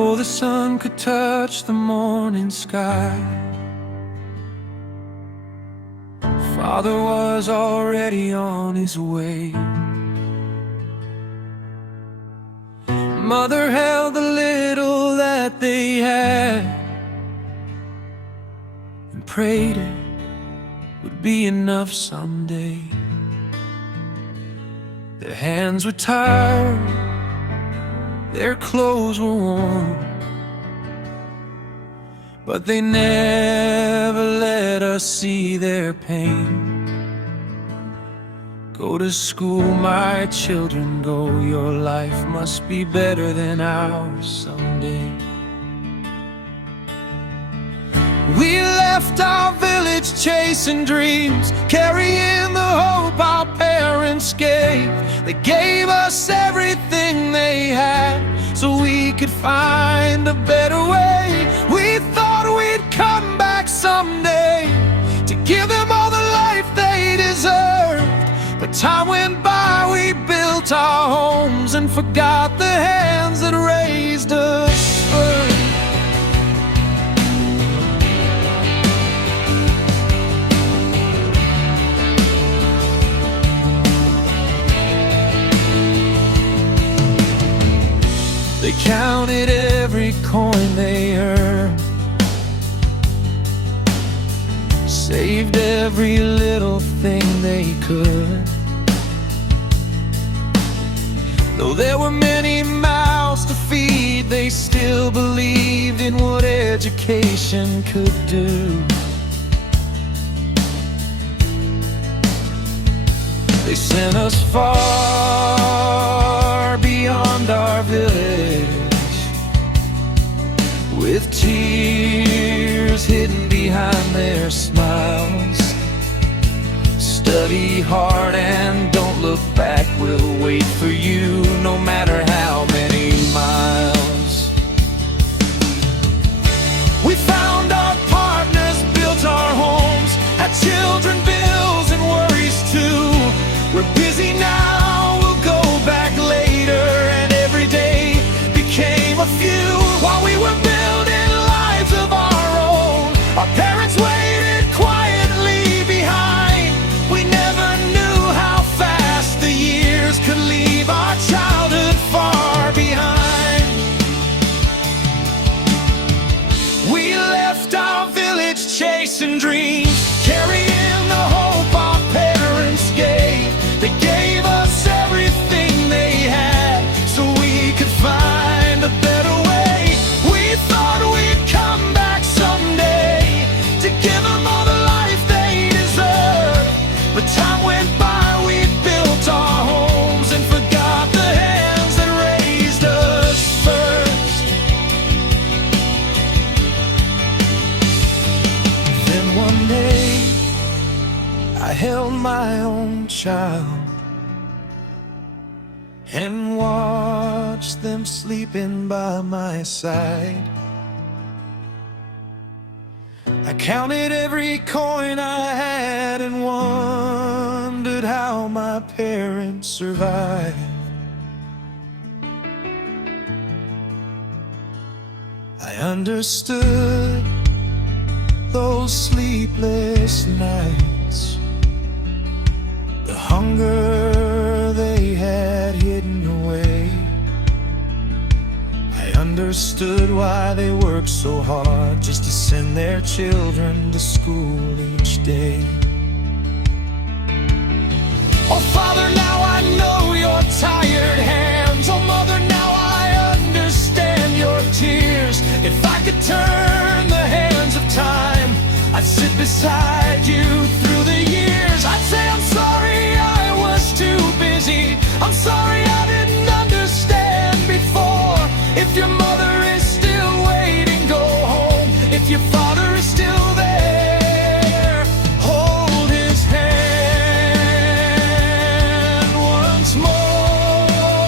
before the sun could touch the morning sky. Father was already on his way. Mother held the little that they had and prayed it would be enough someday. Their hands were tired, their clothes were worn, but they never let us see their pain. Go to school, my children, go. Your life must be better than ours someday. We left our village chasing dreams, carrying the hope our parents gave. They gave us everything they had so we could find a better way. We thought we'd come back someday to give them all the life they deserved. But time went by, we built our homes and forgot the hands that raised us first. They counted every coin they earned, saved every little thing they could. Though there were many mouths to feed, they still believed in what education could do. They sent us far beyond our village, with tears hidden behind their smiles. Study hard and don't look back, we'll wait for you no matter how many miles. We found our partners, built our homes, had children, bills and worries too. We're busy now, we'll go back later, and every day became a few. While we were building lives of our own, our parents waited quietly behind. We never knew how fast the years could leave our childhood far behind. We left our village chasing dreams, carrying the hope our parents gave. They gave us everything they had so we could find a better way. We thought we'd come back someday to give them all the life they deserve. But time went by, we built our homes and forgot the hands that raised us first. Then one day I held my own child and watched them sleeping by my side. I counted every coin I had and wondered how my parents survived. I understood those sleepless nights, the hunger they had hidden away. I understood why they worked so hard just to send their children to school each day. Oh Father, now I know your tired hands. Oh Mother, now I understand your tears. If I could turn the hands of time, I'd sit beside you through the years. I'd say I'm sorry I was too busy. I'm sorry I didn't understand before. If your mother is still waiting, go home. If your father is still there, hold his hand once more.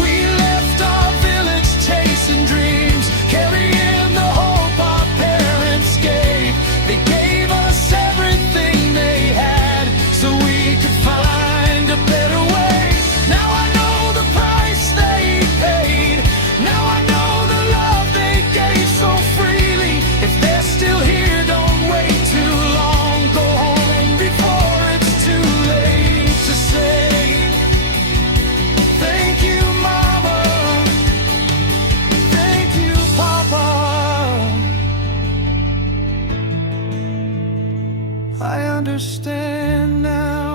We left our village chasing dreams, carrying the hope our parents gave. They gave us everything they had so we could find a better way. Now I know the price they paid. I understand now.